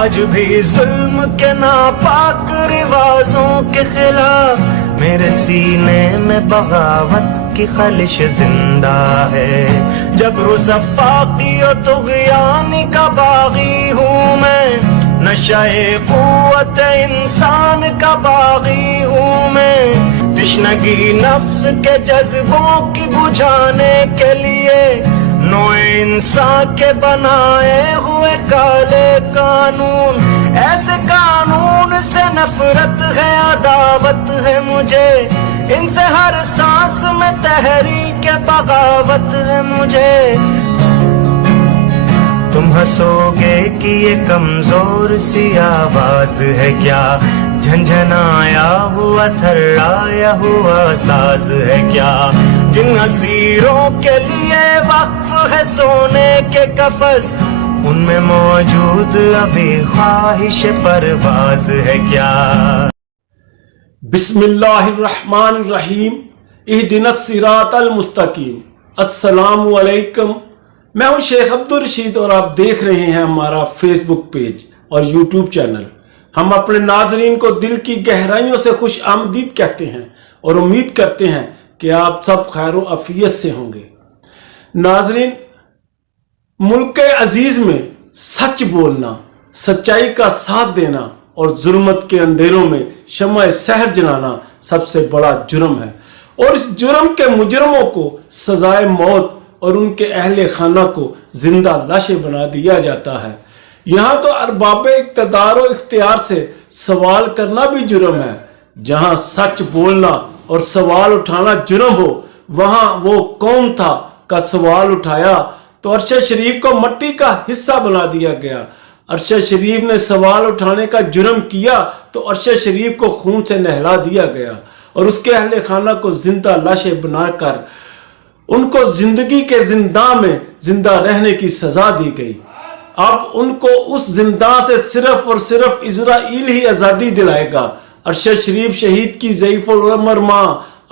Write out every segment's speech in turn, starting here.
آج بھی ظلم کے ناپاک رواجوں کے خلاف میرے سینے میں بغاوت کی خلش زندہ ہے. جب رزفاقی و طغیانی کا باغی ہوں میں، نشۂ قوت انسان کا باغی ہوں میں. تشنگی نفس کے جذبوں کی بجھانے کے لیے نوع انسان کے بنائے ہوئے کالے قانون، ایسے قانون سے نفرت ہے، عداوت ہے مجھے ان سے، ہر سانس میں تحریک بغاوت ہے مجھے. تم ہنسو گے کہ یہ کمزور سی آواز ہے کیا، جھنجھنایا ہوا تھرایا ہوا ساز ہے کیا. جن اسیروں کے لیے وقف ہے سونے کے قفس، ان میں موجود ابھی خواہش پرواز ہے کیا. بسم اللہ الرحمن الرحیم. اہدنا الصراط المستقیم. السلام علیکم. میں ہوں شیخ عبدالرشید اور آپ دیکھ رہے ہیں ہمارا فیس بک پیج اور یوٹیوب چینل. ہم اپنے ناظرین کو دل کی گہرائیوں سے خوش آمدید کہتے ہیں اور امید کرتے ہیں کہ آپ سب خیر و عافیت سے ہوں گے. ناظرین، ملک عزیز میں سچ بولنا، سچائی کا ساتھ دینا اور ظلمت کے اندھیروں میں شمع سحر جلانا سب سے بڑا جرم ہے، اور اس جرم کے مجرموں کو سزائے موت اور ان کے اہل خانہ کو زندہ لاشیں بنا دیا جاتا ہے. یہاں تو ارباب اقتدار و اختیار سے سوال کرنا بھی جرم ہے. جہاں سچ بولنا اور سوال اٹھانا جرم ہو، وہاں وہ کون تھا کا سوال اٹھایا تو عرش شریف کو مٹی کا حصہ بنا دیا گیا. عرش شریف نے سوال اٹھانے کا جرم کیا تو عرش شریف کو خون سے نہلا دیا گیا اور اس کے اہل خانہ کو زندہ لاشیں بنا کر ان کو زندگی کے زنداں میں زندہ رہنے کی سزا دی گئی. اب ان کو اس زنداں سے صرف اور صرف اسرائیل ہی آزادی دلائے گا. عرش شریف شہید کی ضعیف العمر ماں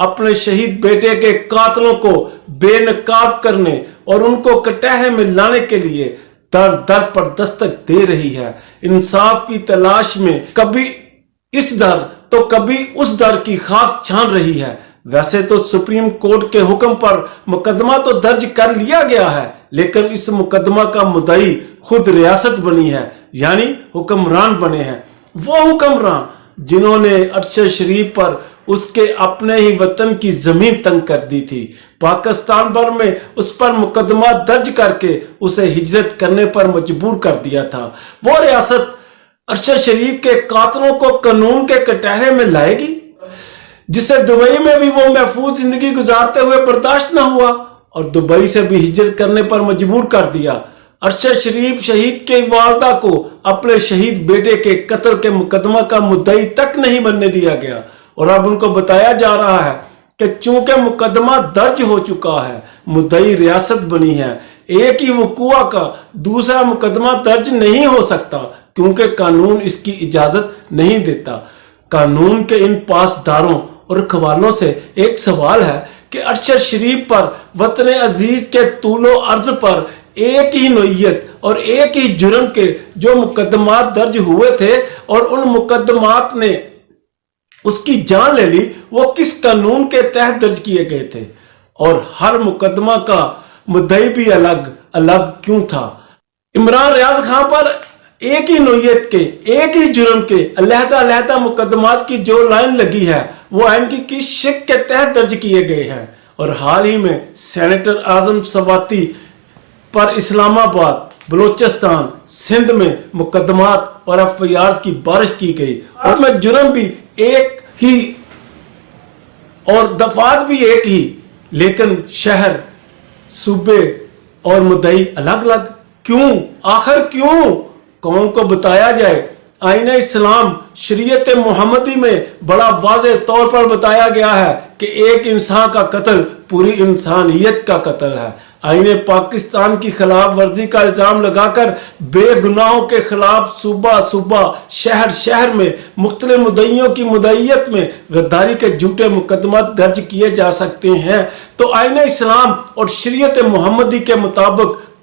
اپنے شہید بیٹے کے قاتلوں کو بے نقاب کرنے اور ان کو کٹہرے میں لانے کے لیے در در پر دستک دے رہی ہے. انصاف کی تلاش میں کبھی اس در تو کبھی اس در کی خاک چھان رہی ہے. ویسے تو سپریم کورٹ کے حکم پر مقدمہ تو درج کر لیا گیا ہے، لیکن اس مقدمہ کا مدعی خود ریاست بنی ہے، یعنی حکمران بنے ہیں. وہ حکمران جنہوں نے عرش شریف پر اس کے اپنے ہی وطن کی زمین تنگ کر دی تھی، پاکستان بھر میں اس پر مقدمہ درج کر کے اسے ہجرت کرنے پر مجبور کر دیا تھا. وہ ریاست عرش شریف کے قاتلوں کو قانون کے کٹہرے میں لائے گی جسے دبئی میں بھی وہ محفوظ زندگی گزارتے ہوئے برداشت نہ ہوا اور دبئی سے بھی ہجرت کرنے پر مجبور کر دیا. عرش شریف شہید کے والدہ کو اپنے شہید بیٹے کے قتل کے مقدمہ کا مدعی تک نہیں بننے دیا گیا، اور اب ان کو بتایا جا رہا ہے کہ چونکہ مقدمہ درج ہو چکا ہے، مدعی ریاست بنی ہے، ایک ہی وقوع کا دوسرا مقدمہ درج نہیں ہو سکتا کیونکہ قانون اس کی اجازت نہیں دیتا. قانون کے ان پاسداروں اور رکھوالوں سے ایک سوال ہے کہ عرش شریف پر وطن عزیز کے طول و عرض پر ایک ہی نوعیت اور ایک ہی جرم کے جو مقدمات درج ہوئے تھے اور ان مقدمات نے اس کی جان لے لی، وہ کس قانون کے تحت درج کیے گئے تھے، اور ہر مقدمہ کا مدعی بھی الگ الگ کیوں تھا. عمران ریاض خان پر ایک ہی نوعیت کے ایک ہی جرم کے علیحدہ علیحدہ مقدمات کی جو لائن لگی ہے وہ آئین کی کس شق کے تحت درج کیے گئے ہیں. اور حال ہی میں سینیٹر اعظم سواتی پر اسلام آباد، بلوچستان، سندھ میں مقدمات اور ایف آئی آر کی بارش کی گئی، اور میں جرم بھی ایک ہی اور دفعات بھی ایک ہی، لیکن شہر، صوبے اور مدعی الگ الگ. کیوں؟ آخر کیوں؟ قوم کو بتایا جائے. آئین اسلام شریعت محمدی میں بڑا واضح طور پر بتایا گیا ہے کہ ایک انسان کا قتل پوری انسانیت کا قتل ہے. آئین پاکستان کی خلاف ورزی کا الزام لگا کر بے گناہوں کے خلاف صوبہ صوبہ، شہر شہر میں مختلف مدعیوں کی مدعیت میں غداری کے جھوٹے مقدمات درج کیے جا سکتے ہیں. تو آئین اسلام اور شریعت محمدی کے مطابق